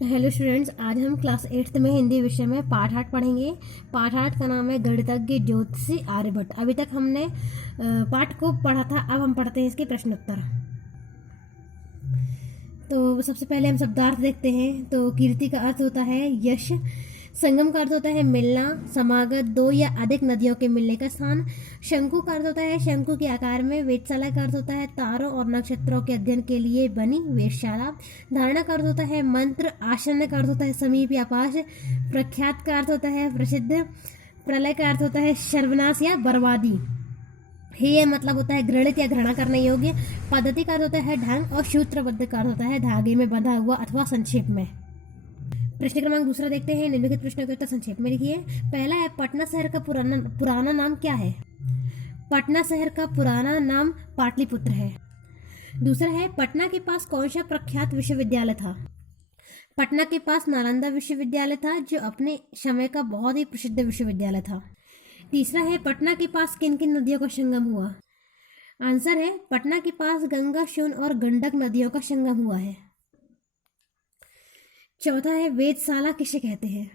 Hello students, आज हम class 8th में हिंदी विषय में पाठ 8 पढ़ेंगे। पाठ 8 का नाम है गणितज्ञ ज्योतिषी आर्यभट्ट। अभी तक हमने पाठ को पढ़ा था, अब हम पढ़ते हैं इसके प्रश्न उत्तर। तो सबसे पहले हम शब्दार्थ देखते हैं। तो कीर्ति का अर्थ होता है यश, संगम का अर्थ होता है मिलना, समागत, दो या अधिक नदियों के मिलने का स्थान। शंकु का अर्थ होता है शंकु के आकार में। वेधशाला का अर्थ होता है तारों और नक्षत्रों के अध्ययन के लिए बनी वेधशाला। धारणा का अर्थ होता है मंत्र। आसन्न का अर्थ होता है समीप या पास। प्रख्यात का अर्थ होता है प्रसिद्ध। प्रलय का अर्थ होता है सर्वनाश या बर्बादी। हेय मतलब होता है घृणित या घृणा करने योग्य। पद्धति का अर्थ होता है ढंग। और सूत्रबद्ध का अर्थ होता है धागे में बंधा हुआ अथवा संक्षेप में। प्रश्न क्रमांक दूसरा देखते हैं। निम्नलिखित प्रश्नों के उत्तर संक्षेप में लिखिए। पहला है पटना शहर का पुराना नाम क्या है? पटना शहर का पुराना नाम पाटलिपुत्र है। दूसरा है पटना के पास कौन सा प्रख्यात विश्वविद्यालय था? पटना के पास नालंदा विश्वविद्यालय था, जो अपने समय का बहुत ही प्रसिद्ध विश्वविद्यालय था। तीसरा है पटना के पास किन किन नदियों का संगम हुआ? आंसर है पटना के पास गंगा, सोन और गंडक नदियों का संगम हुआ है। चौथा है वेधशाला किसे कहते हैं?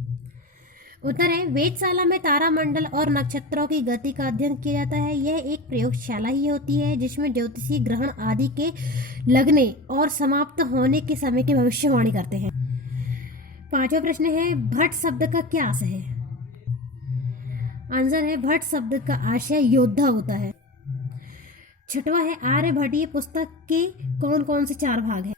उत्तर है वेधशाला में तारामंडल और नक्षत्रों की गति का अध्ययन किया जाता है। यह एक प्रयोगशाला ही होती है जिसमें ज्योतिषी ग्रहण आदि के लगने और समाप्त होने के समय की भविष्यवाणी करते हैं। पांचवा प्रश्न है भट्ट शब्द का क्या आशय है? आंसर है भट्ट शब्द का आशय योद्धा होता है। छठवा है आर्यभट्टीय पुस्तक के कौन कौन से 4 भाग हैं?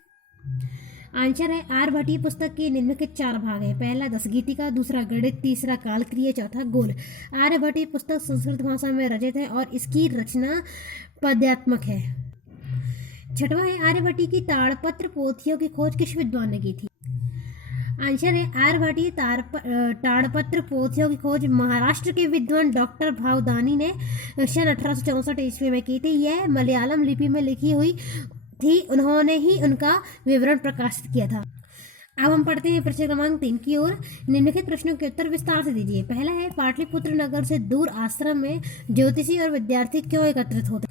आंसर है आर्यभट्टीय पुस्तक के निम्नलिखित 4 भाग हैं। पहला दशगीतिका, दूसरा गणित, तीसरा कालक्रिय, चौथा गोल। आर्यभट्टीय पुस्तक संस्कृत भाषा में रचित है और इसकी रचना पद्यात्मक है। छठवा है आर्यभट्टी की ताड़पत्र पोथियों की खोज किस विद्वान ने की थी? आंसर है आर्यभट्टीय ताड़पत्र पोथियों की खोज महाराष्ट्र के विद्वान डॉक्टर भावदानी ने सन 1864 ईस्वी में की थी। यह मलयालम लिपि में लिखी हुई थी। उन्होंने ही उनका विवरण प्रकाशित किया था। अब हम पढ़ते हैं प्रश्न क्रमांक 3 की ओर। निम्नलिखित प्रश्नों के उत्तर विस्तार से दीजिए। पहला है पाटलिपुत्र नगर से दूर आश्रम में ज्योतिषी और विद्यार्थी क्यों एकत्रित होते?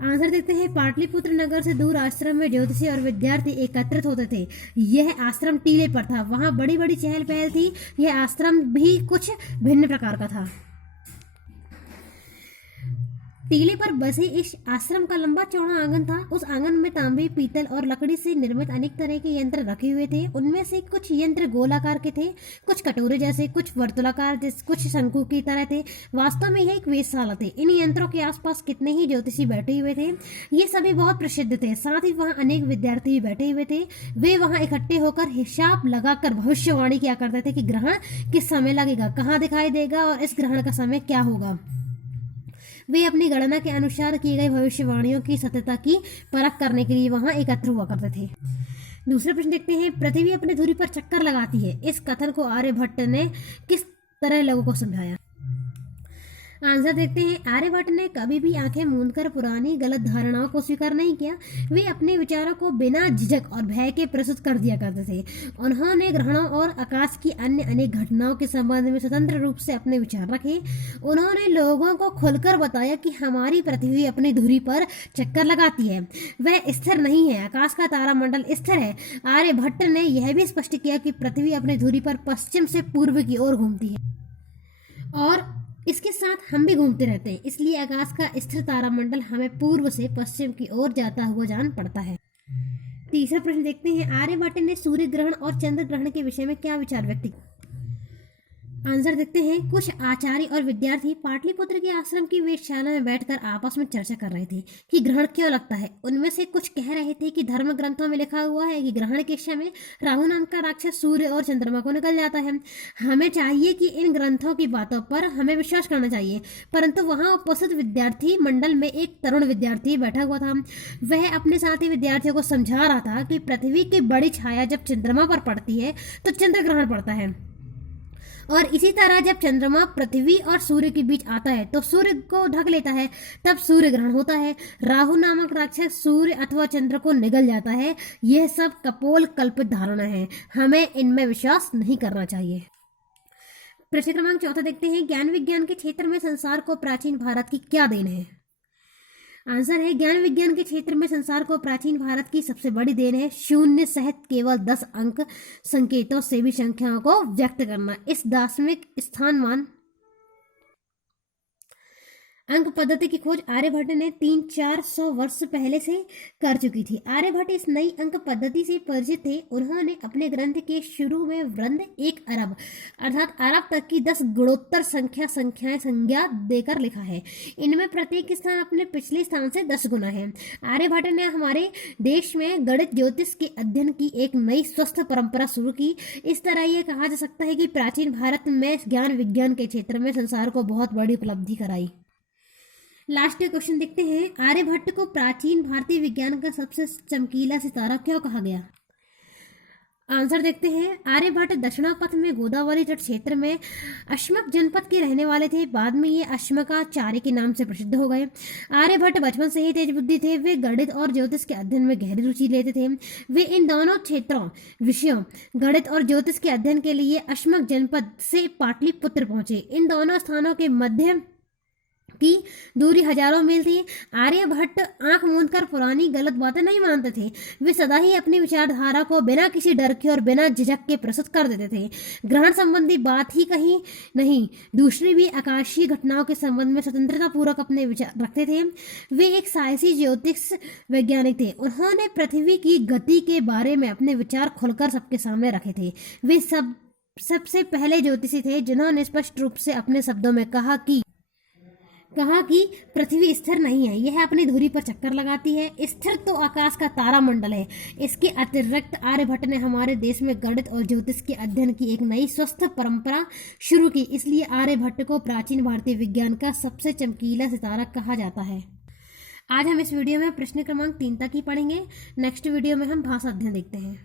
आंसर देखते हैं पाटलिपुत्र नगर से दूर आश्रम में ज्योतिषी और विद्यार्थी एकत्रित होते थे। यह आश्रम टीले पर था, वहां बड़ी बड़ी चहल पहल थी। यह आश्रम भी कुछ भिन्न प्रकार का था। टीले पर बसे इस आश्रम का लंबा चौड़ा आंगन था। उस आंगन में तांबे, पीतल और लकड़ी से निर्मित अनेक तरह के यंत्र रखे हुए थे। उनमें से कुछ यंत्र गोलाकार के थे, कुछ कटोरे जैसे, कुछ वर्तुलाकार जैसे, कुछ शंकु की तरह थे। वास्तव में यह एक वेधशाला थी। इन यंत्रों के आसपास कितने ही ज्योतिषी बैठे हुए थे। ये सभी बहुत प्रसिद्ध थे। साथ ही वहाँ अनेक विद्यार्थी भी बैठे हुए थे। वे वहाँ इकट्ठे होकर हिसाब लगाकर भविष्यवाणी किया करते थे कि ग्रहण किस समय लगेगा, कहाँ दिखाई देगा और इस ग्रहण का समय क्या होगा। वे अपनी गणना के अनुसार की गई भविष्यवाणियों की सत्यता की परख करने के लिए वहां एकत्र हुआ करते थे। दूसरे प्रश्न देखते हैं। पृथ्वी अपनी धुरी पर चक्कर लगाती है, इस कथन को आर्यभट्ट ने किस तरह लोगों को समझाया? आंसर देखते हैं आर्यभट्ट ने कभी भी आंखें मूंदकर पुरानी गलत धारणाओं को स्वीकार नहीं किया। वे अपने विचारों को बिना झिझक और भय के प्रस्तुत कर दिया करते थे। उन्होंने ग्रहणों और आकाश की अन्य अनेक घटनाओं के संबंध में स्वतंत्र रूप से अपने विचार रखे। उन्होंने लोगों को खुलकर बताया कि हमारी पृथ्वी अपनी धुरी पर चक्कर लगाती है, वह स्थिर नहीं है। आकाश का तारामंडल स्थिर है। आर्यभट्ट ने यह भी स्पष्ट किया कि पृथ्वी अपनी धुरी पर पश्चिम से पूर्व की ओर घूमती है और इसके साथ हम भी घूमते रहते हैं। इसलिए आकाश का स्थिर तारामंडल हमें पूर्व से पश्चिम की ओर जाता हुआ जान पड़ता है। तीसरा प्रश्न देखते हैं। आर्यभट्ट ने सूर्य ग्रहण और चंद्र ग्रहण के विषय में क्या विचार व्यक्त किए? आंसर देखते हैं। कुछ आचार्य और विद्यार्थी पाटलिपुत्र के आश्रम की वेधशाला में बैठकर आपस में चर्चा कर रहे थे कि ग्रहण क्यों लगता है। उनमें से कुछ कह रहे थे कि धर्म ग्रंथों में लिखा हुआ है कि ग्रहण के समय राहु नाम का राक्षस सूर्य और चंद्रमा को निकल जाता है। हमें चाहिए कि इन ग्रंथों की बातों पर हमें विश्वास करना चाहिए। परंतु वहां उपस्थित विद्यार्थी मंडल में एक तरुण विद्यार्थी बैठा हुआ था। वह अपने साथी विद्यार्थियों को समझा रहा था कि पृथ्वी की बड़ी छाया जब चंद्रमा पर पड़ती है तो चंद्र ग्रहण पड़ता है, और इसी तरह जब चंद्रमा पृथ्वी और सूर्य के बीच आता है तो सूर्य को ढक लेता है, तब सूर्य ग्रहण होता है। राहु नामक राक्षस सूर्य अथवा चंद्र को निगल जाता है। यह सब कपोल कल्पित धारणा है, हमें इनमें विश्वास नहीं करना चाहिए। प्रश्न क्रमांक 4 देखते हैं। ज्ञान विज्ञान के क्षेत्र में संसार को प्राचीन भारत की क्या देन है? आंसर है ज्ञान विज्ञान के क्षेत्र में संसार को प्राचीन भारत की सबसे बड़ी देन है शून्य सहित केवल 10 अंक संकेतों से भी संख्याओं को व्यक्त करना। इस दार्शनिक स्थानमान अंक पद्धति की खोज आर्यभट्ट ने 300-400 वर्ष पहले से कर चुकी थी। आर्यभट्ट इस नई अंक पद्धति से परिचित थे। उन्होंने अपने ग्रंथ के शुरू में वृंद 1 अरब अर्थात अरब तक की 10 गुणोत्तर संख्याएं संज्ञा देकर लिखा है। इनमें प्रत्येक स्थान अपने पिछले स्थान से 10 गुना है। आर्यभट्ट ने हमारे देश में गणित ज्योतिष के अध्ययन की एक नई स्वस्थ परंपरा शुरू की। इस तरह यह कहा जा सकता है कि प्राचीन भारत में ज्ञान विज्ञान के क्षेत्र में संसार को बहुत बड़ी उपलब्धि कराई। लास्ट क्वेश्चन देखते हैं, आर्यभट्ट को प्राचीन भारतीय विज्ञान का सबसे चमकीला सितारा क्यों कहा गया? आंसर देखते हैं, आर्यभट्ट दक्षिणापथ में गोदावरी तट क्षेत्र में अश्मक जनपद के रहने वाले थे। बाद में ये अश्मकाचार्य के नाम से प्रसिद्ध हो गए। आर्यभट्ट बचपन से ही तेज बुद्धि थे। वे गणित और ज्योतिष के अध्ययन में गहरी रुचि लेते थे। वे इन दोनों विषयों गणित और ज्योतिष के अध्ययन के लिए अश्मक जनपद से पाटलिपुत्र पहुंचे। इन दोनों स्थानों के मध्य की दूरी हजारों मील थी। आर्यभट्ट आंख मूंदकर पुरानी गलत बातें नहीं मानते थे। वे सदा ही अपनी विचारधारा को बिना किसी डर के और बिना झिझक के प्रस्तुत कर देते थे। ग्रहण संबंधी बात ही कहीं नहीं, दूसरी भी आकाशीय घटनाओं के संबंध में स्वतंत्रता पूर्वक अपने विचार रखते थे। वे एक साहसी ज्योतिष वैज्ञानिक थे। उन्होंने पृथ्वी की गति के बारे में अपने विचार खुलकर सबके सामने रखे थे। वे सबसे पहले ज्योतिषी थे जिन्होंने स्पष्ट रूप से अपने शब्दों में कहा कि पृथ्वी स्थिर नहीं है, यह अपनी धुरी पर चक्कर लगाती है। स्थिर तो आकाश का तारामंडल है। इसके अतिरिक्त आर्यभट्ट ने हमारे देश में गणित और ज्योतिष के अध्ययन की एक नई स्वस्थ परंपरा शुरू की। इसलिए आर्यभट्ट को प्राचीन भारतीय विज्ञान का सबसे चमकीला सितारा कहा जाता है। आज हम इस वीडियो में प्रश्न क्रमांक 3 तक ही पढ़ेंगे। नेक्स्ट वीडियो में हम भाषा अध्ययन देखते हैं।